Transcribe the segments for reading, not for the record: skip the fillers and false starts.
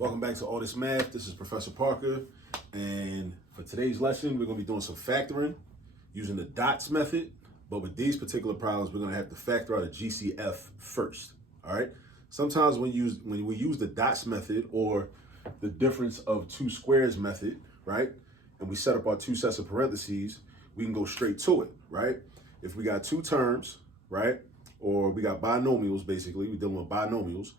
Welcome back to All This Math. This is Professor Parker, and for today's lesson, we're going to be doing some factoring using the dots method, but with these particular problems, we're going to have to factor out a GCF first, all right? Sometimes when we use the dots method or the difference of two squares method, right, and we set up our two sets of parentheses, we can go straight to it, right? If we got two terms, right, or we got binomials, basically, we're dealing with binomials,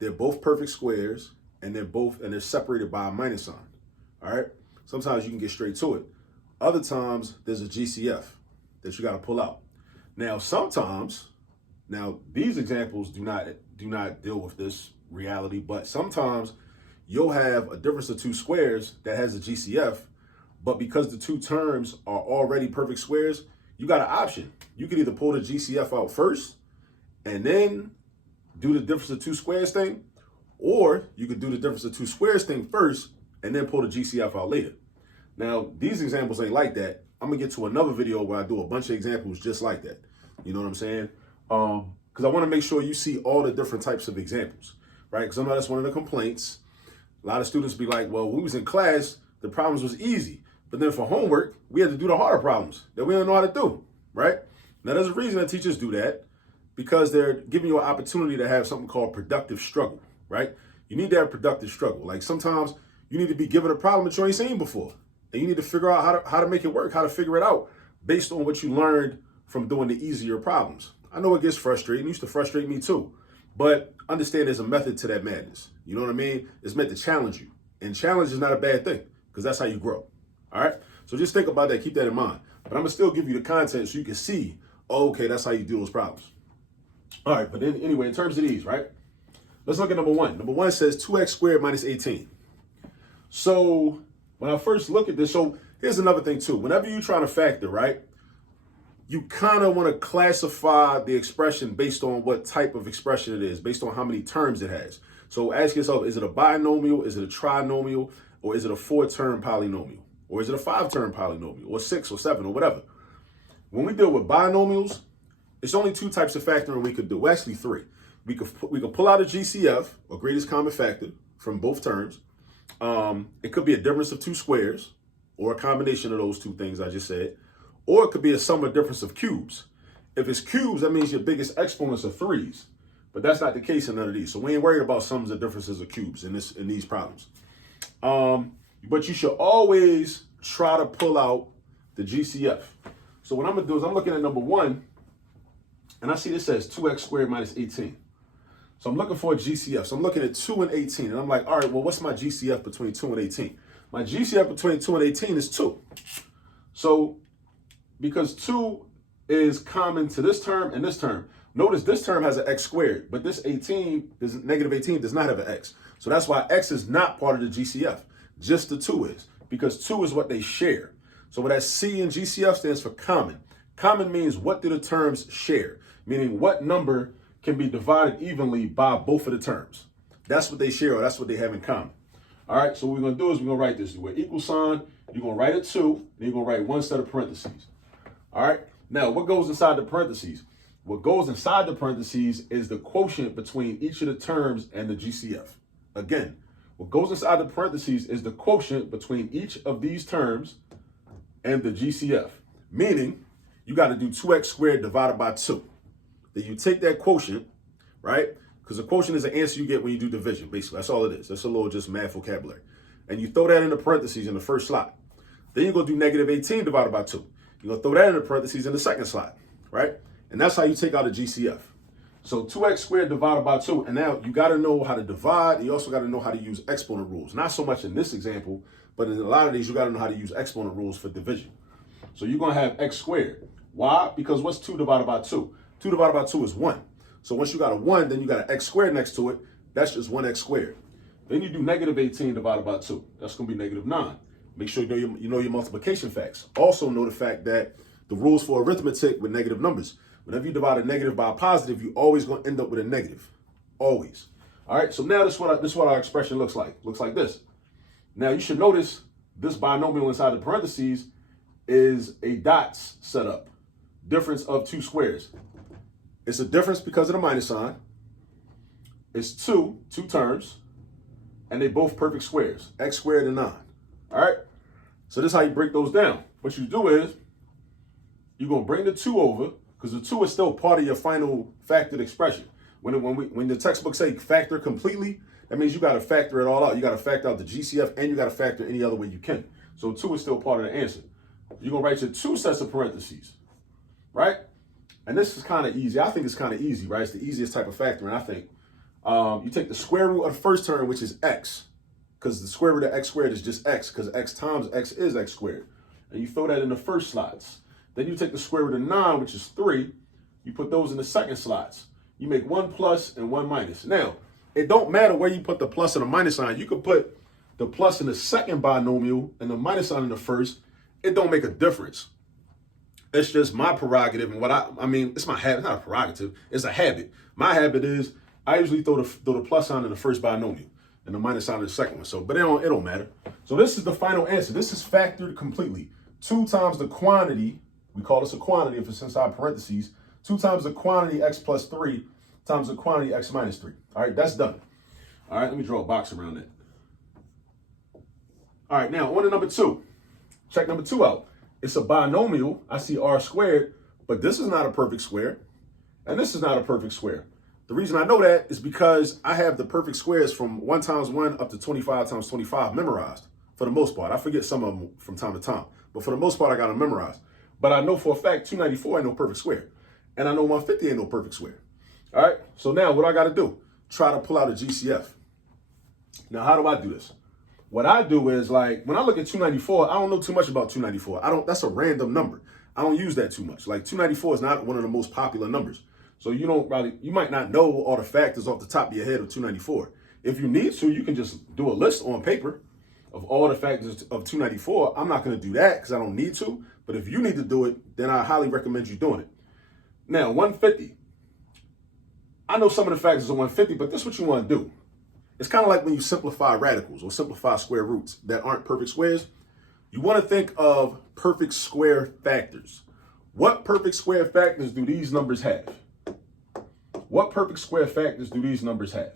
they're both perfect squares, and they're separated by a minus sign, all right? Sometimes you can get straight to it. Other times, there's a GCF that you got to pull out. Now, these examples do not deal with this reality, but sometimes you'll have a difference of two squares that has a GCF, but because the two terms are already perfect squares, you got an option. You can either pull the GCF out first and then do the difference of two squares thing, or you could do the difference of two squares thing first and then pull the GCF out later. Now, these examples ain't like that. I'm gonna get to another video where I do a bunch of examples just like that. You know what I'm saying? Because I want to make sure you see all the different types of examples, right? Because I know that's one of the complaints. A lot of students be like, well, when we was in class, the problems was easy. But then for homework, we had to do the harder problems that we don't know how to do, right? Now, there's a reason that teachers do that, because they're giving you an opportunity to have something called productive struggle, right? You need to have productive struggle. Like sometimes you need to be given a problem that you ain't seen before, and you need to figure out how to make it work, how to figure it out based on what you learned from doing the easier problems. I know it gets frustrating. It used to frustrate me too, but understand there's a method to that madness. You know what I mean? It's meant to challenge you, and challenge is not a bad thing because that's how you grow. All right. So just think about that. Keep that in mind. But I'm gonna still give you the content so you can see, oh, okay, that's how you do those problems. All right. But then anyway, in terms of these, right? Let's look at number one. Number one says 2x squared minus 18. So when I first look at this, so here's another thing too. Whenever you're trying to factor, right, you kind of want to classify the expression based on what type of expression it is, based on how many terms it has. So ask yourself, is it a binomial, is it a trinomial, or is it a 4-term polynomial? Or is it a 5-term polynomial, or 6 or 7 or whatever? When we deal with binomials, it's only two types of factoring we could do. Well, actually three. We could pull out a GCF, or greatest common factor, from both terms. It could be a difference of two squares, or a combination of those two things I just said. Or it could be a sum or difference of cubes. If it's cubes, that means your biggest exponents are 3s. But that's not the case in none of these. So we ain't worried about sums or differences of cubes in these problems. But you should always try to pull out the GCF. So what I'm gonna do is I'm looking at number one, and I see this says 2x squared minus 18. So I'm looking for a GCF. So I'm looking at 2 and 18, and I'm like, all right, well, what's my GCF between 2 and 18? My GCF between 2 and 18 is 2. So because 2 is common to this term and this term, notice this term has an x squared, but this negative 18 does not have an x. So that's why x is not part of the GCF. Just the 2 is, because 2 is what they share. So what that C in GCF stands for common. Common means what do the terms share, meaning what number can be divided evenly by both of the terms. That's what they share, or that's what they have in common. All right, so what we're going to do is we're going to write this with equal sign. You're going to write a 2, and you're going to write one set of parentheses. All right, now what goes inside the parentheses? What goes inside the parentheses is the quotient between each of the terms and the GCF. Again, what goes inside the parentheses is the quotient between each of these terms and the GCF, meaning you got to do 2x squared divided by 2. Then you take that quotient, right? Because the quotient is the answer you get when you do division, basically. That's all it is. That's a little just math vocabulary. And you throw that in the parentheses in the first slot. Then you're going to do negative 18 divided by 2. You're going to throw that in the parentheses in the second slot, right? And that's how you take out a GCF. So 2x squared divided by 2. And now you got to know how to divide. And you also got to know how to use exponent rules. Not so much in this example, but in a lot of these, you got to know how to use exponent rules for division. So you're going to have x squared. Why? Because what's 2 divided by 2? 2 divided by 2 is 1. So once you got a 1, then you got an x squared next to it. That's just 1x squared. Then you do negative 18 divided by 2. That's going to be negative 9. Make sure you know your multiplication facts. Also know the fact that the rules for arithmetic with negative numbers. Whenever you divide a negative by a positive, you're always going to end up with a negative. Always. All right, so now this is what our expression looks like. Looks like this. Now you should notice this binomial inside the parentheses is a dots setup. Difference of two squares. It's a difference because of the minus sign. It's two terms. and they both perfect squares, x squared and 9. All right? So this is how you break those down. What you do is you're going to bring the 2 over, because the 2 is still part of your final factored expression. When the textbook say factor completely, that means you got to factor it all out. You got to factor out the GCF, and you got to factor any other way you can. So 2 is still part of the answer. You're going to write your 2 sets of parentheses, right? And this is kind of easy. I think it's kind of easy, right? It's the easiest type of factoring, I think. You take the square root of the first term, which is x, because the square root of x squared is just x, because x times x is x squared. And you throw that in the first slots. Then you take the square root of 9, which is 3. You put those in the second slots. You make 1 plus and 1 minus. Now, it don't matter where you put the plus and the minus sign. You could put the plus in the second binomial and the minus sign in the first. It don't make a difference. It's just my prerogative, and I mean, it's my habit. It's not a prerogative. It's a habit. My habit is I usually throw the plus sign in the first binomial and the minus sign in the second one. So, but it don't matter. So this is the final answer. This is factored completely. 2 times the quantity. We call this a quantity if it's inside parentheses. 2 times the quantity x plus 3 times the quantity x minus 3. All right, that's done. All right, let me draw a box around that. All right, now on to number 2. Check number 2 out. It's a binomial. I see r squared, but this is not a perfect square, and this is not a perfect square. The reason I know that is because I have the perfect squares from 1 times 1 up to 25 times 25 memorized for the most part. I forget some of them from time to time, but for the most part, I got them memorized. But I know for a fact 294 ain't no perfect square, and I know 150 ain't no perfect square. All right, so now what I got to do? Try to pull out a GCF. Now, how do I do this? What I do is, like, when I look at 294, I don't know too much about 294. That's a random number. I don't use that too much. Like, 294 is not one of the most popular numbers. So you might not know all the factors off the top of your head of 294. If you need to, you can just do a list on paper of all the factors of 294. I'm not going to do that because I don't need to. But if you need to do it, then I highly recommend you doing it. Now, 150. I know some of the factors of 150, but this is what you want to do. It's kind of like when you simplify radicals or simplify square roots that aren't perfect squares. You want to think of perfect square factors. What perfect square factors do these numbers have? What perfect square factors do these numbers have?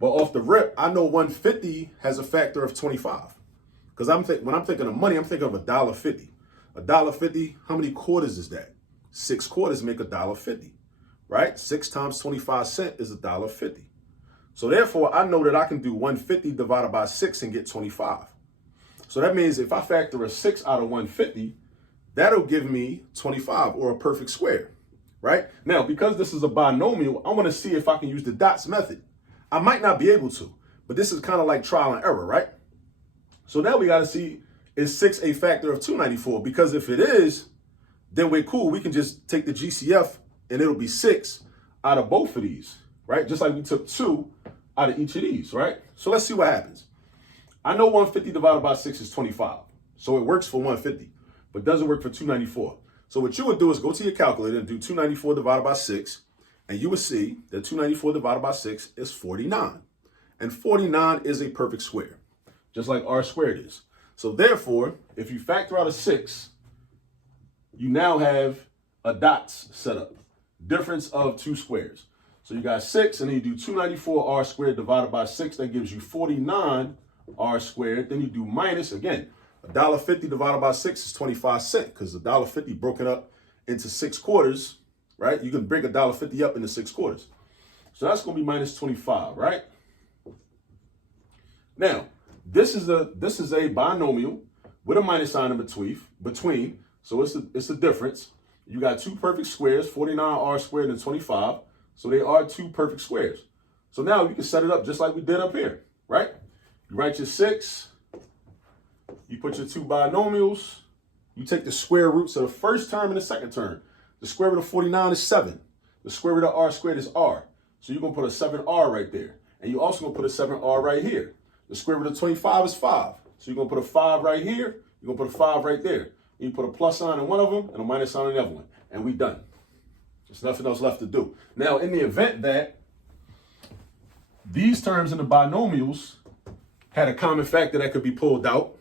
Well, off the rip, I know 150 has a factor of 25. Because when I'm thinking of money, I'm thinking of $1.50. $1.50, how many quarters is that? 6 quarters make $1.50, right? 6 times 25 cents is $1.50. So therefore, I know that I can do 150 divided by 6 and get 25. So that means if I factor a 6 out of 150, that'll give me 25 or a perfect square, right? Now, because this is a binomial, I want to see if I can use the dots method. I might not be able to, but this is kind of like trial and error, right? So now we got to see, is 6 a factor of 294? Because if it is, then we're cool. We can just take the GCF and it'll be 6 out of both of these, right? Just like we took 2 out of each of these, right? So let's see what happens. I know 150 divided by 6 is 25. So it works for 150, but doesn't work for 294. So what you would do is go to your calculator and do 294 divided by 6, and you would see that 294 divided by 6 is 49. And 49 is a perfect square, just like r squared is. So therefore, if you factor out a 6, you now have a dots set up, difference of 2 squares. So you got 6, and then you do 294 r squared divided by 6. That gives you 49 r squared. Then you do minus, again, $1.50 divided by 6 is 25 cents because $1.50 broken up into 6 quarters, right? You can break $1.50 up into 6 quarters. So that's going to be minus 25, right? Now, this is a binomial with a minus sign in between. So it's a difference. You got 2 perfect squares, 49r squared and 25. So they are 2 perfect squares. So now you can set it up just like we did up here, right? You write your 6, you put your 2 binomials, you take the square roots of the first term and the second term. The square root of 49 is 7. The square root of r squared is r. So you're going to put a 7r right there. And you're also going to put a 7r right here. The square root of 25 is 5. So you're going to put a 5 right here. You're going to put a 5 right there. And you put a plus sign in one of them and a minus sign in the other one. And we done. There's nothing else left to do. Now, in the event that these terms in the binomials had a common factor that could be pulled out,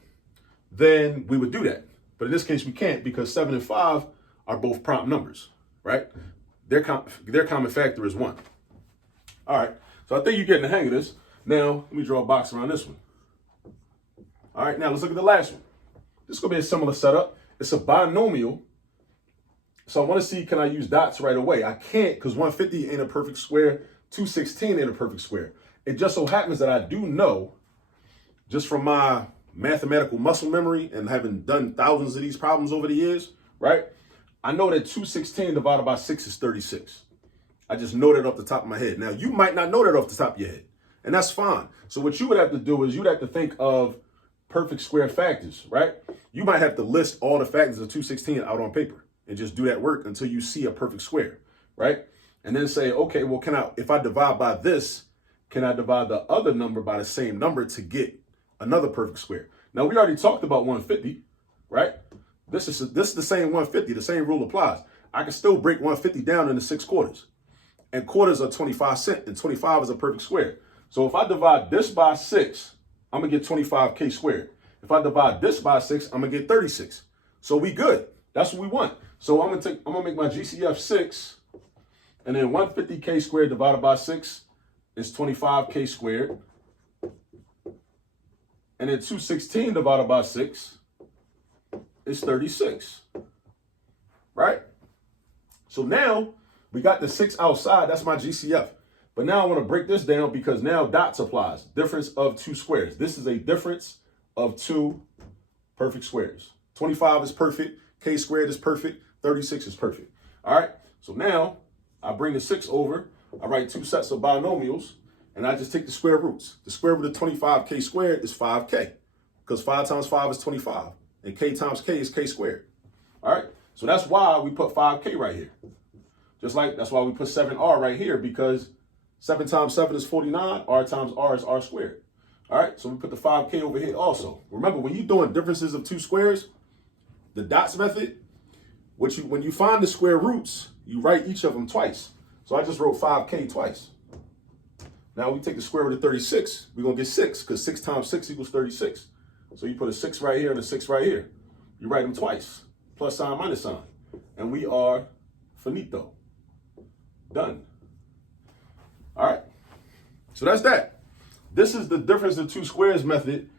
then we would do that. But in this case, we can't because 7 and 5 are both prompt numbers, right? Their common factor is 1. All right, so I think you're getting the hang of this. Now, let me draw a box around this one. All right, now let's look at the last one. This is going to be a similar setup. It's a binomial. So I want to see, can I use dots right away? I can't because 150 ain't a perfect square. 216 ain't a perfect square. It just so happens that I do know, just from my mathematical muscle memory and having done thousands of these problems over the years, right? I know that 216 divided by 6 is 36. I just know that off the top of my head. Now, you might not know that off the top of your head, and that's fine. So what you would have to do is you'd have to think of perfect square factors, right? You might have to list all the factors of 216 out on paper and just do that work until you see a perfect square, right? And then say, okay, well, if I divide by this, can I divide the other number by the same number to get another perfect square? Now, we already talked about 150, right? This is the same 150. The same rule applies. I can still break 150 down into 6 quarters. And quarters are 25 cents, and 25 is a perfect square. So if I divide this by 6, I'm going to get 25k squared. If I divide this by 6, I'm going to get 36. So we good. That's what we want. So I'm going to make my GCF 6, and then 150k squared divided by 6 is 25k squared. And then 216 divided by 6 is 36, right? So now we got the 6 outside. That's my GCF. But now I want to break this down because now dots applies. Difference of 2 squares. This is a difference of 2 perfect squares. 25 is perfect. K squared is perfect. 36 is perfect. All right. So now I bring the 6 over. I write 2 sets of binomials. And I just take the square roots. The square root of 25k squared is 5k. Because 5 times 5 is 25. And k times k is k squared. All right. So that's why we put 5k right here. Just like that's why we put 7r right here, because 7 times 7 is 49. R times r is r squared. All right. So we put the 5k over here also. Remember, when you're doing differences of 2 squares, the dots method, when you find the square roots, you write each of them twice. So I just wrote 5k twice. Now we take the square root of 36, we're going to get 6, because 6 times 6 equals 36. So you put a 6 right here and a 6 right here. You write them twice, plus sign, minus sign. And we are finito. Done. All right. So that's that. This is the difference of 2 squares method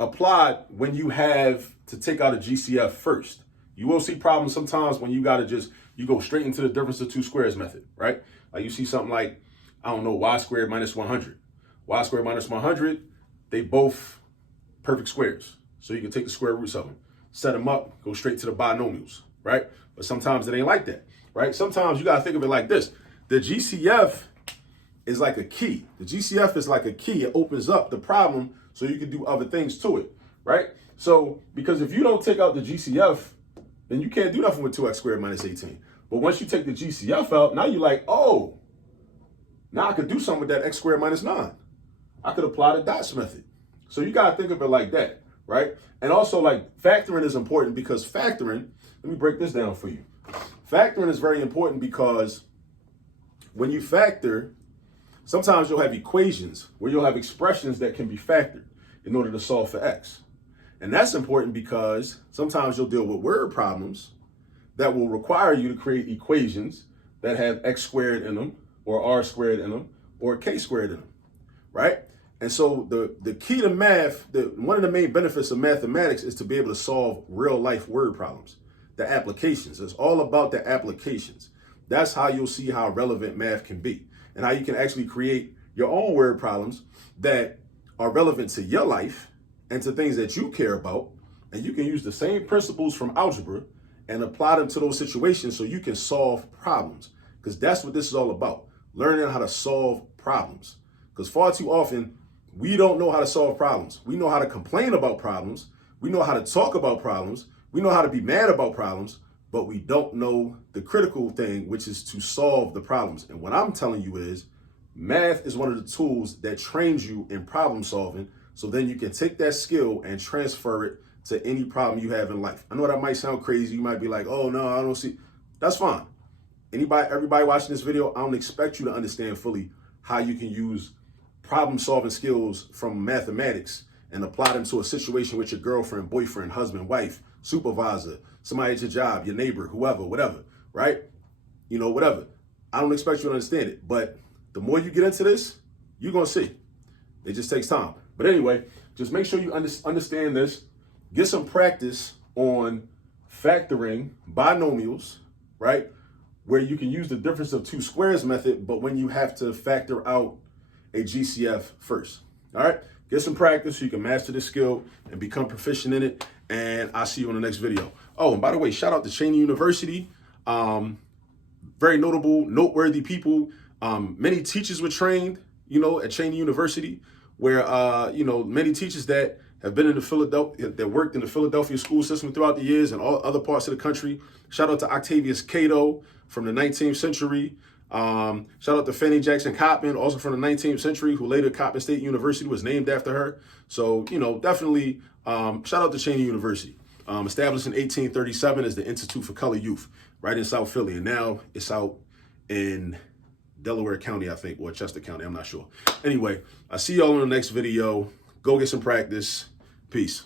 applied when you have to take out a GCF first. You will see problems sometimes when you got to you go straight into the difference of 2 squares method, right? Like you see something like, I don't know, y squared minus 100. Y squared minus 100, they both perfect squares. So you can take the square roots of them, set them up, go straight to the binomials, right? But sometimes it ain't like that, right? Sometimes you got to think of it like this. The GCF is like a key. The GCF is like a key. It opens up the problem so you can do other things to it, right? So, because if you don't take out the GCF, then you can't do nothing with 2x squared minus 18. But once you take the GCF out, now you're like, oh, now I could do something with that x squared minus 9. I could apply the dots method. So you got to think of it like that, right? And also, like, factoring is important because factoring, let me break this down for you. Factoring is very important because when you factor, sometimes you'll have equations where you'll have expressions that can be factored in order to solve for x. And that's important because sometimes you'll deal with word problems that will require you to create equations that have x squared in them, or r squared in them, or k squared in them, right? And so the key to math, one of the main benefits of mathematics is to be able to solve real life word problems, the applications. It's all about the applications. That's how you'll see how relevant math can be and how you can actually create your own word problems that are relevant to your life and to things that you care about. And you can use the same principles from algebra and apply them to those situations so you can solve problems, because that's what this is all about. Learning how to solve problems, because far too often we don't know how to solve problems. We know how to complain about problems. We know how to talk about problems. We know how to be mad about problems, but we don't know the critical thing, which is to solve the problems. And what I'm telling you is math is one of the tools that trains you in problem solving. So then you can take that skill and transfer it to any problem you have in life. I know that might sound crazy. You might be like, oh no, I don't see. That's fine. Everybody watching this video, I don't expect you to understand fully how you can use problem solving skills from mathematics and apply them to a situation with your girlfriend, boyfriend, husband, wife, supervisor, somebody at your job, your neighbor, whoever, whatever, right? You know, whatever. I don't expect you to understand it, but the more you get into this, you're going to see. It just takes time. But anyway, just make sure you understand this. Get some practice on factoring binomials, right? Where you can use the difference of two squares method, but when you have to factor out a GCF first. All right, get some practice so you can master this skill and become proficient in it. And I'll see you in the next video. Oh, and by the way, shout out to Cheney University. Very noteworthy people. Many teachers were trained, at Cheney University, where, many teachers that have been in the Philadelphia, that worked in the Philadelphia school system throughout the years and all other parts of the country. Shout out to Octavius Cato from the 19th century. Shout out to Fannie Jackson Cottman, also from the 19th century, who later Coppin State University was named after her. So, definitely shout out to Cheney University. Established in 1837 as the Institute for Colored Youth, right in South Philly. And now it's out in Delaware County, I think, or Chester County. I'm not sure. Anyway, I'll see y'all in the next video. Go get some practice. Peace.